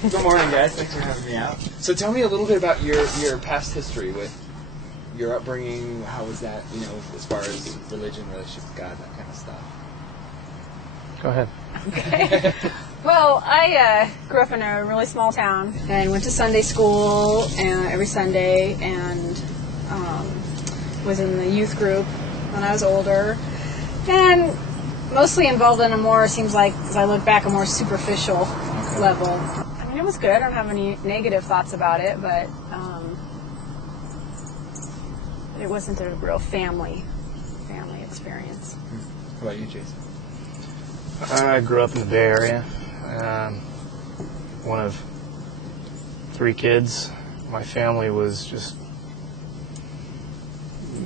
Good morning, guys. Thanks for having me out. So tell me a little bit about your past history with your upbringing. How was that, as far as religion, relationship with God, that kind of stuff? Go ahead. Okay. Well, I grew up in a really small town and went to Sunday school every Sunday and was in the youth group when I was older. And mostly involved in seems like, as I look back, a more superficial level. I mean, it was good. I don't have any negative thoughts about it, but it wasn't a real family experience. How about you, Jason? I grew up in the Bay Area. One of 3 kids. My family was just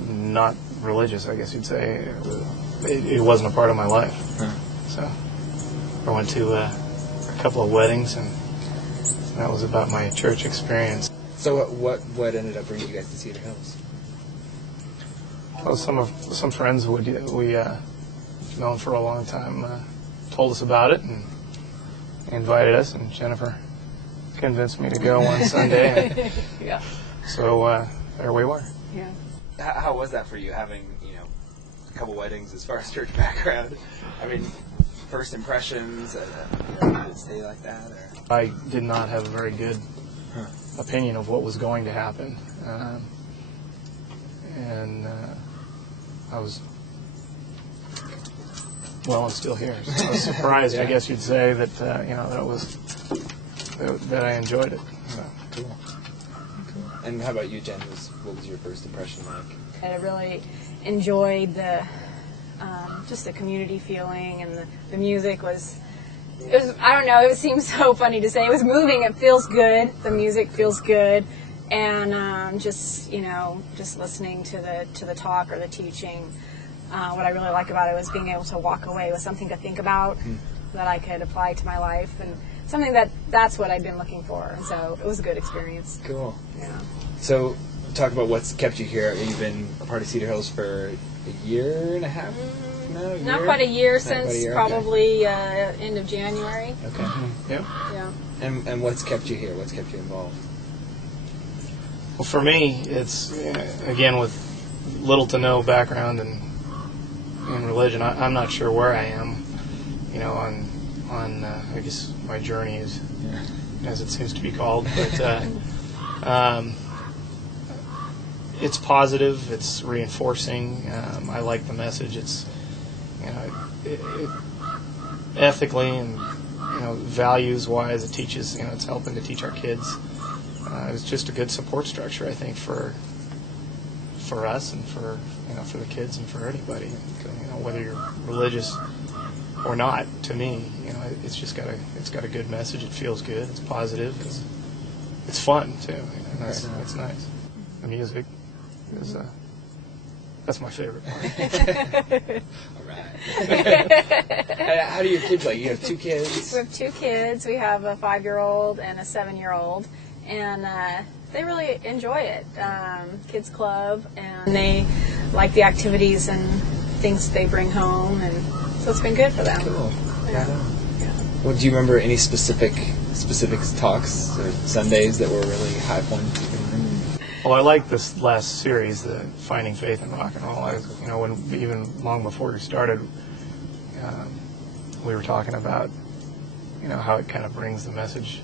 not religious, I guess you'd say. It wasn't a part of my life. So I went to a couple of weddings, and that was about my church experience. So what ended up bringing you guys to Cedar Hills? Well, some friends we known for a long time told us about it and invited us, and Jennifer convinced me to go one Sunday. Yeah. So there we were. Yeah. How was that for you, having a couple weddings as far as church background? I mean, first impressions, did it stay like that? Or? I did not have a very good opinion of what was going to happen, and I was, I'm still here. So I was surprised, I guess you'd say, that that I enjoyed it. So. Cool. And how about you, Jen? What was your first impression like? I really enjoyed just the community feeling, and the music was, I don't know, it seems so funny to say. It was moving. It feels good. The music feels good. And just listening to the talk or the teaching, what I really like about it was being able to walk away with something to think about that I could apply to my life, and something that's what I've been looking for. And so it was a good experience. Cool. Yeah. So talk about what's kept you here. You've been a part of Cedar Hills for a year and a half? No, Not quite a year, since quite a year, probably end of January. Okay. Yep. Yeah. And what's kept you here? What's kept you involved? Well, for me, it's, again, with little to no background in religion, I'm not sure where I am, on I guess my journey is, as it seems to be called, but it's positive, it's reinforcing. I like the message. It's, it ethically and values-wise, it teaches. It's helping to teach our kids. It's just a good support structure, I think, for us and for the kids and for anybody. Whether you're religious or not, to me, it's just got a good message. It feels good. It's positive. It's fun too. That's nice. The music is that's my favorite part. All right. How do your kids like? You have 2 kids? We have 2 kids. We have a 5-year-old and a 7-year-old. And they really enjoy it. Kids club, and they like the activities and things they bring home, and so it's been good for them. Cool. Yeah. Well, do you remember any specific talks or Sundays that were really high points? Well, I like this last series, the Finding Faith in Rock and Roll. When even long before we started, we were talking about, how it kind of brings the message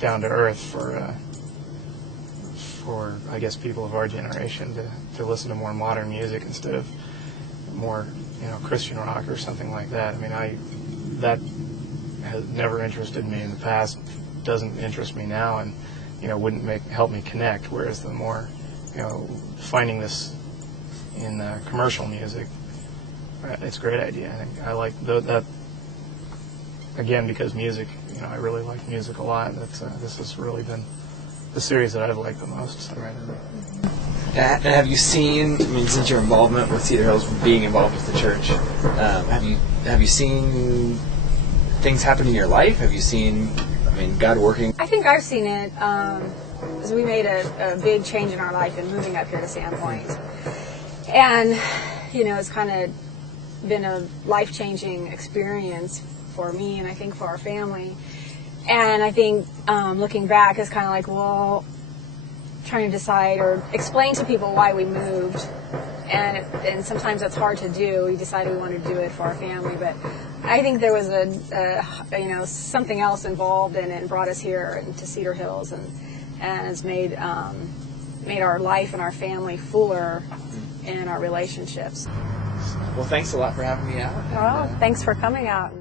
down to earth for I guess people of our generation to listen to more modern music instead of more Christian rock or something like that. I mean, that has never interested me in the past, doesn't interest me now, and wouldn't help me connect. Whereas the more finding this in commercial music, it's a great idea. I think I like that again, because music. I really like music a lot. This has really been the series that I've liked the most. So. Right. And have you seen? Since your involvement with Cedar Hills, being involved with the church, have you seen things happen in your life? Have you seen, God working? I think I've seen it. As we made a big change in our life in moving up here to Sandpoint, and it's kind of been a life-changing experience for me, and I think for our family. And I think looking back is kind of like, well, trying to decide or explain to people why we moved. And sometimes that's hard to do. We decided we wanted to do it for our family, but I think there was something else involved in it and brought us here to Cedar Hills, and has made our life and our family fuller in our relationships. Well, thanks a lot for having me out. Well, thanks for coming out.